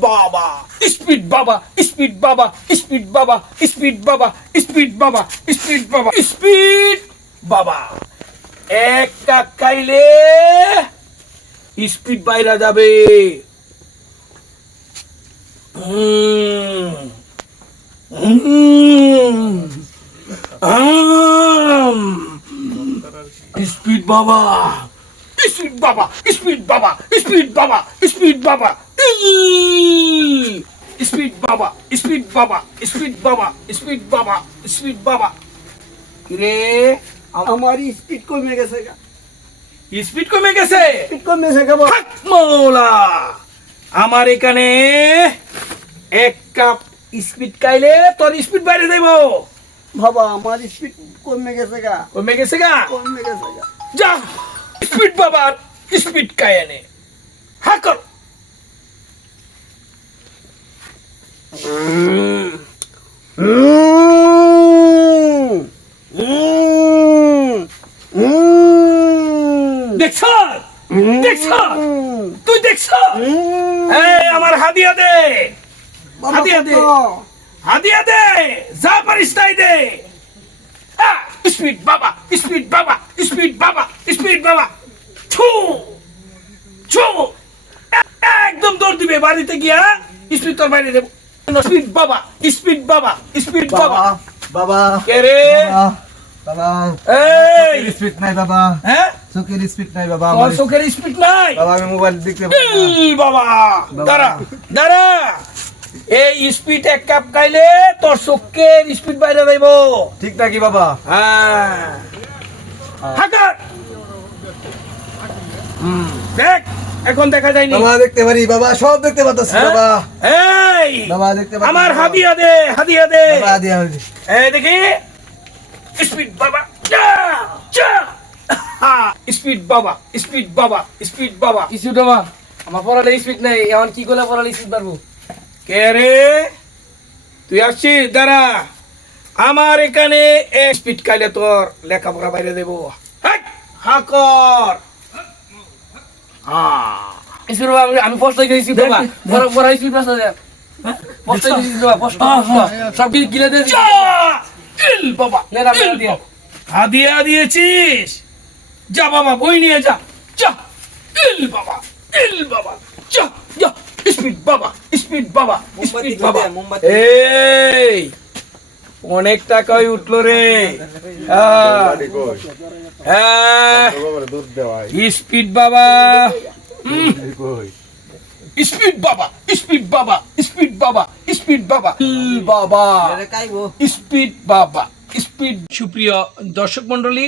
বাবা স্পিড বাবা স্পিড বাবা স্পিড বাবা স্পিড বাবা স্পিড বাবা স্পিড বাবা স্পিড বাবা একটা খাইলে স্পিড বাইরা যাবে। স্পিড বাবা স্পিড বাবা স্পিড বাবা স্পিড বাবা স্পিড বাবা! স্পিড বাবা স্পিড বাবা স্পিড বাবা স্পিড বাবা স্পিড বাবা রে আমার স্পিড কমে গেছে স্পিড কমে গেছে? স্পিড কমে গেছে মৌলা। আমার এখানে এক কাপ স্পিড খাইলে তোর স্পিড বাইরে যাইব। বাবা আমার স্পিড কমে গেছে গা। কমে গেছে গা? কমে গেছে গা। যা স্পিড বাবার স্পিড খাই এনে হা কর। দেখছ? তুই দেখছ? এই আমার হাদিয়া দে। হাদিয়া দে। হাদিয়া দে। যা পারিস তাই দে। স্পিড বাবা স্পিড বাবা স্পিড বাবা স্পিড বাবা। ছু ছু। একদম দৌড় দিবে বাড়িতে গিয়া। স্পিড তোর বাইরে দেবো। স্পিড বাবা স্পিড বাবা স্পিড বাবা বাবা। বাবা কে রে? বাবা এই। স্পিড নাই বাবা। হ্যাঁ? চোখের স্পিড নাই বাবা তোর চোখের স্পিড নাই? বাবা আমি মোবাইল দেখতে পাই। বাবা। দাঁড়া দাঁড়া। এই স্পিড এক কাপ খাইলে তোর চোখের স্পিড বাইরে যাইব। ঠিক নাকি বাবা? হ্যাঁ। হাকার দেখ এখন দেখা যায়নি। বাবা দেখতে পারি বাবা সব দেখতে পাচ্ছি হ্যাঁ? বাবা। এই বাবা দেখতে পাচ্ছি আমার। হাদিয়া দে হাদিয়া দে। বাবা দিয়া হইছে। এই দেখি স্পিড বাবা। যা যা। স্পিড বাবা স্পিড বাবা স্পিড বাবা। কিছু দেবা আমার পড়ালে স্পিড নাই এখন কি করলে পড়ালে স্পিড পারব? কে রে? তুই আসছিস? দাঁড়া। আমার এখানে স্পিড খাইলে তোর লেখাপড়া বাইরে দেব। হাকর স্পিড বাবা আমি- আমি পোস্ট দিয়েছি বাবা পড়া পড়া স্পিড পাস আছে পোস্ট দিয়েছি বাবা পোস্ট সব কিছু কিনে দিয়েছি ইল বাবা নে না ইল দিয়া। বাবা। হাদিয়া দিয়েছিস? যা বাবা বই নিয়ে যা। যা। ইল বাবা ইল বাবা। যা যা। স্পিড বাবা স্পিড বাবা স্পিড কই বাবা। এই অনেক টাকাই উঠল রে। হ্যাঁ। হ্যাঁ। স্পিড বাবা। স্পিড বাবা স্পিড বাবা স্পিড বাবা স্পিড বাবা বাবা। স্পিড বাবা স্পিড। সুপ্রিয় দর্শক মন্ডলী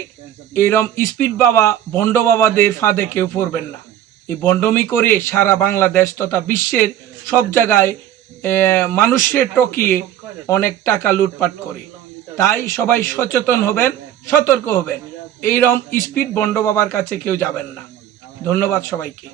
এরম স্পিড বাবা, বন্ড বাবাদের ফাঁদে কেউ পড়বেন না। এই বন্ডমি করে সারা বাংলাদেশ তথা বিশ্বের সব জায়গায় মানুষের টকিয়ে অনেক টাকা লুটপাট করে। তাই সবাই সচেতন হবেন, সতর্ক হবেন। এইরম স্পিড বন্ড বাবার কাছে কেউ যাবেন না। ধন্যবাদ সবাইকে।